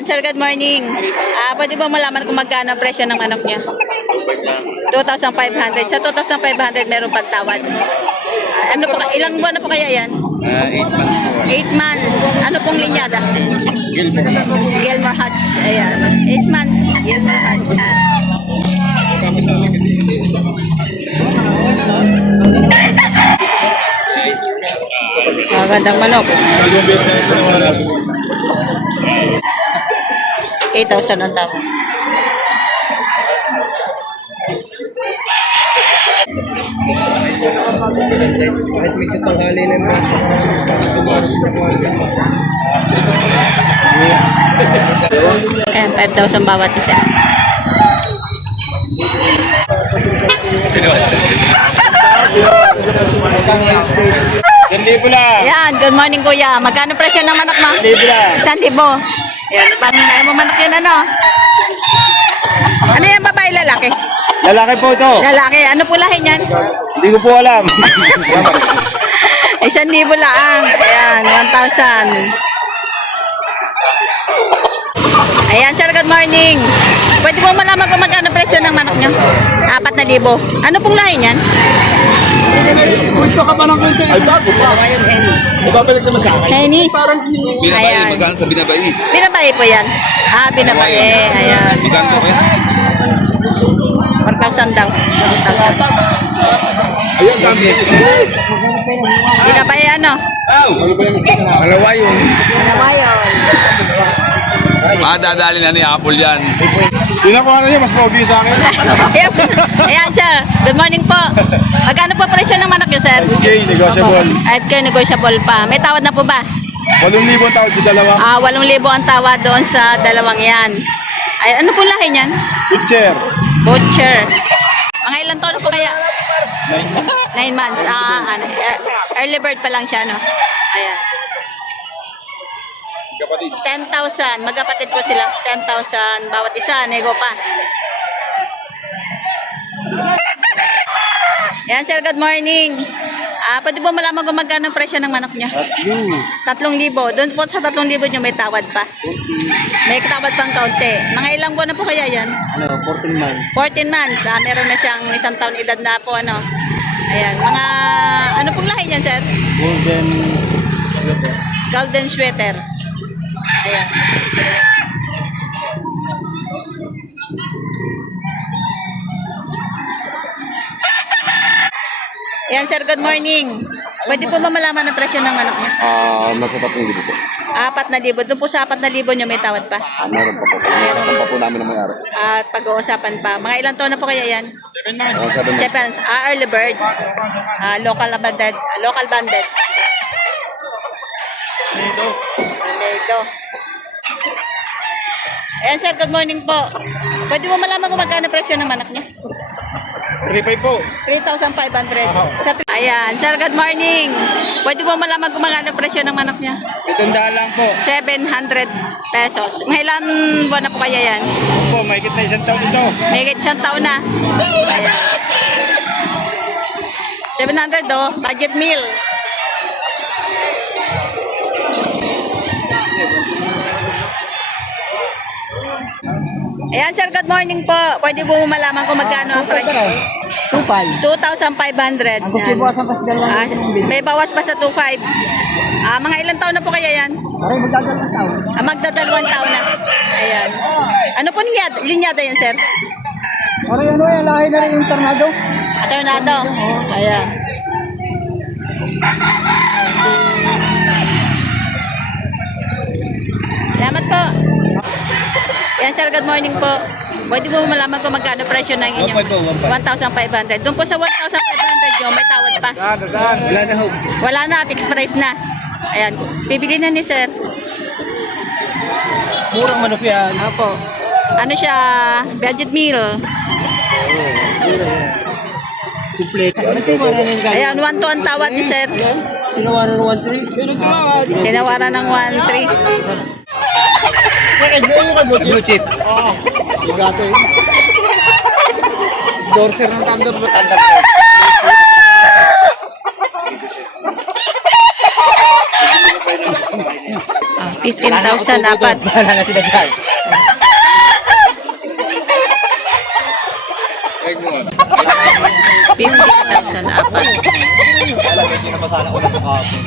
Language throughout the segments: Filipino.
Ayan, sir, good morning. Pwede ba malaman kung magkano ang presyo ng manok niya? 2,500. Sa 2,500 meron pang tawad. Ano pa, ilang buwan na po kaya yan? 8 months na. 8 months. Ano pong linyada? Gilmore Hutch. Gilmore Hutch. Ayan. 8 months. Gilmore Hutch. Magandang manok. 8,000 ang tama. Kahit medyo tanghali na mga Ayan, 5,000 bawat isa. Libo lang. Ayan, good morning kuya. Magkano presyo ng manok mo? 1,000 lang. 1,000. Ayan, pang kaya mo manok yun ano? Ano yan, babae lalaki? Lalaki po ito. Lalaki, ano po lahi niyan? Hindi ko po alam. 1,000 lang. Ayan, 1,000. Ayan, sir, good morning. Pwede po malaman kung magkano presyo ng manok niyo? 4,000. Ano pong lahi niyan? Kwento ka ba ng kwento? Ay, bago pa. Ngayon, Henny. Ibabalik naman sa akin. Henny? Binabae, Ayan. magkano sa binabae? Binabae po yan. Binabae. Ayan. Magkano po kaya? 1,000 daw. 1,000. Ayun, dami. Binabae ano? Ano ba yung mistake na? Alawa yun. Binabae. Dadali na ni Apple yan. Pinakuha na niya, mas pogi sa akin. Ayan, ayan, sir. Good morning po. Magkano po presyo ng manok niyo, sir? Okay, negotiable. 5K negotiable pa. May tawad na po ba? 8,000 tawad sa dalawa. 8,000 ang tawad doon sa dalawang yan. Ay, ano po lahi niyan? Picture. Butcher. Mga ilang taon na po kaya? 9 months. Early bird pa lang siya, no? Ayan. 10,000. Magkapatid po sila. 10,000 bawat isa. Nego pa. Yan, sir. Good morning. Pwede po malaman kung magkano ang presyo ng manok niya? 3,000. Doon po sa 3,000 niyo may tawad pa. May tawad pang kaunti. Mga ilang buwan na po kaya yan? 14 months. 14 months. Meron na siyang 1 taon edad na po. Ano? Ayan. Mga, ano pong lahi niyan, sir? Golden sweater. Ayan. Ayan, sir. Good morning. Pwede po ba malaman ang presyo ng manok niya? Nasa 3,000 po. 4,000. Doon po sa 4,000 niyo may tawad pa. Meron pa po. Pag-usapan pa po namin ng mayari. At pag-uusapan pa. Mga ilang taon na po kaya yan? 7 months. 7. Early bird. Local banded. Local banded. Ito. Ayan, sir. Good morning po. Pwede mo malaman kung magkano presyo ng manok niya? 3,500 po. 3,500. Ayan, sir. Good morning. Pwede mo malaman kung magkano presyo ng manok niya? 700 lang po. 700 pesos. Mga ilan buwan na po kaya yan? Po, may kita 1 taon ito. May 1 taon na. Ayan. 700 budget meal. Ayan, sir, good morning po. Pwede po malaman kung magkano ang presyo? 2,500. Yan. May bawas pa sa 2,500. Mga ilang taon na po kaya yan? Magdadalawang taon na. Ayan. Ano po linyada yan, sir? Lahi na rin yung tornado. Tornado. Ayan. Salamat po. Yan, sir, good morning po. Pwede mo malaman kung magkano presyo ng inyong 1,500. Doon po sa 1,500 yung may tawad pa. Wala na ho. Wala na, fixed price na. Ayan, bibili na ni sir. Murang manok yan. Opo. Ano siya, budget meal. Complete. Ayan, 1,2 ang tawad ni sir. Tinawaran ng 1,300. Tinawaran ng 1,300. Blue chip. Ligato yun. Dorser ng Thunderbird. 15,000 apat. Wala na sila dyan. 15,000 apat. Wala, hindi na masana ulit ang kahapon.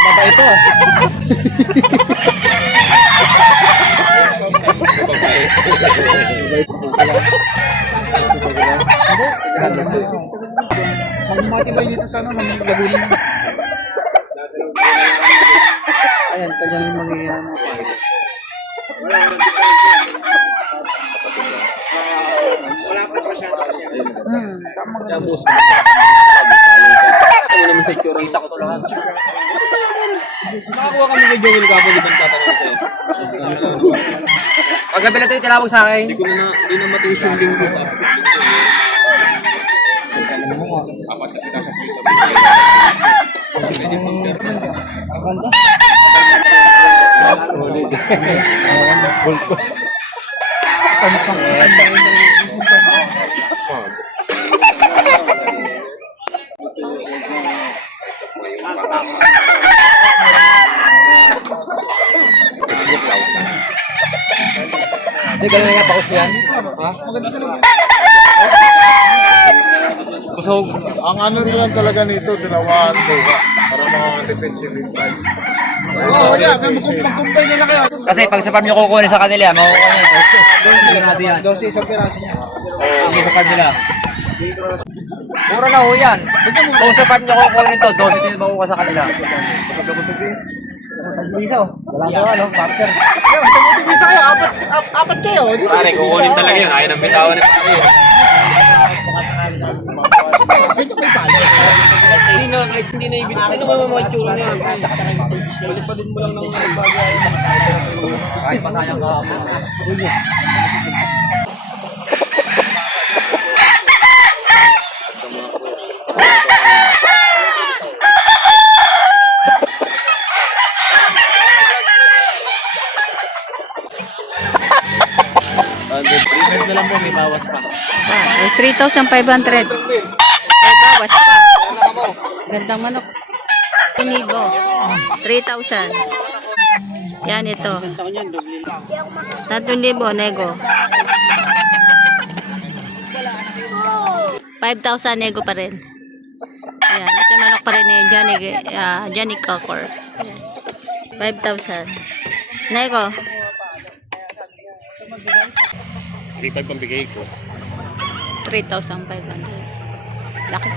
Baba ito. Ang matibay dito sa ano, ng lagunin. Ayan, kanyang yung mangyayari mo. Tapos, ano naman sa itsura? Kita ko ito lahat. Makakuha kami kay Joel Capo, di ba tatanong sa'yo? Paggabi na ito yung tinawag sa akin. Hindi na matiis yung linggo sa akin. Hindi, ganun na niya, paus yan. Ha? Kusog. Ang ano nilang talaga nito, dalawa at tuwa. Para mga defensive side. Oo, yeah. Magkumpay nila kayo. Kasi pag sa farm nyo kukunin sa kanila, makukuha nyo. Sigurado yan. 12 isang piraso niya. Hindi sa farm nila. Mura na ho yan. Kung sa farm nyo kukunin ito, 12 din makukuha sa kanila. Piso. Wala daw ano, partner. Bisa kayo, apat kayo. Pare, kukunin talaga yun. Ayaw ng bitawan ni pare. Sino may pala? Hindi na, kahit hindi na ibig. Ano ba mga tsura niya? Palipadin mo lang ng bagay. Kahit pasayang kahapon. na lang po, may bawas pa. Ah, 3,500. May bawas pa. Gandang manok. Pinibo. 3,000. Yan ito. 3,000 nego. 5,000 nego pa rin. Ayan, ito yung manok pa rin eh. Johnny Cocker. 5,000. Nego. 3,500 pambigay ko. 3,500. Laki.